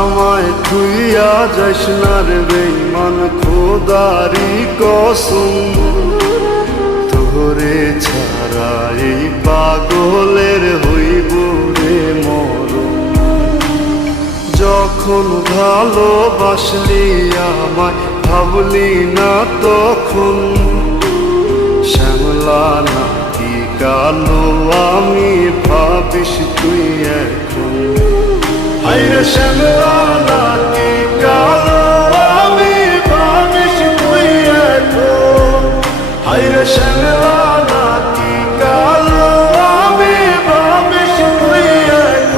আমায় থুইয়া যাস না রে বেঈমান, খোদারি কসম তোরে ছাড়া এই পাগলের হইব রে মরণ। যখন ভালোবাসলি আমায় ভাবলি না তখন, শ্যামলা নাকি কালো আমি ভাবিস তুই এখন। হায়রে শ্যামলা নাকি কালো আমি ভাবিস তুই এখন। হায়রে শ্যামলা নাকি কালো আমি ভাবিস তুই এখন।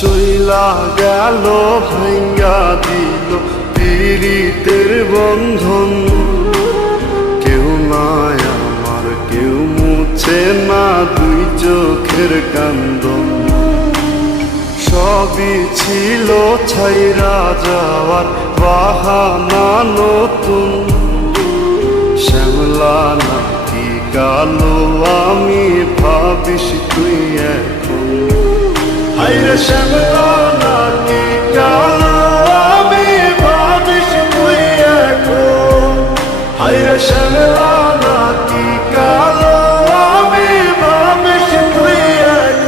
চইলা গেল ভাঙ্গা দিল পীড়িতের বন্ধন, কেউ নাই আমার কেউ মুছে না দুই চোখের কান্দন। সবই ছিল ছাইরা যাওয়ার বাহানা নতুন, শ্যামলা নাকি কালো আমি ভাবিস তুই এখন। হায়রে শ্যামলা নাকি কালো আমি ভাবিস তুই এখন। হায়রে শ্যামলা নাকি কালো আমি ভাবিস তুই এখন।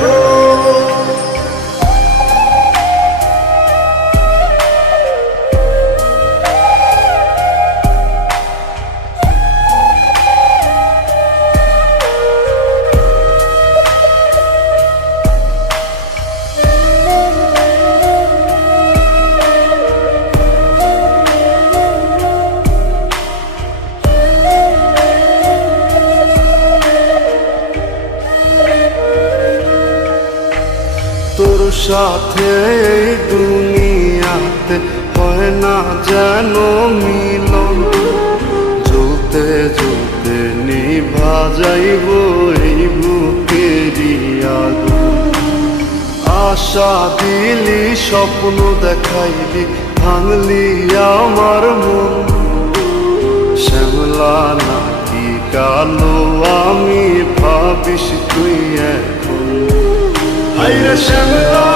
তোর সাথে এই দুনিয়াতে হয় না যেন মিলন, জ্বলতে জ্বলতে নিভা যাইব এই বুকেরই আগুন। আশা দিলি স্বপ্ন দেখাইলি ভাঙলি আমার মন, শ্যামলা নাকি কালো আমি ভাবিস তুই এখন। হায়রে শ্যামলা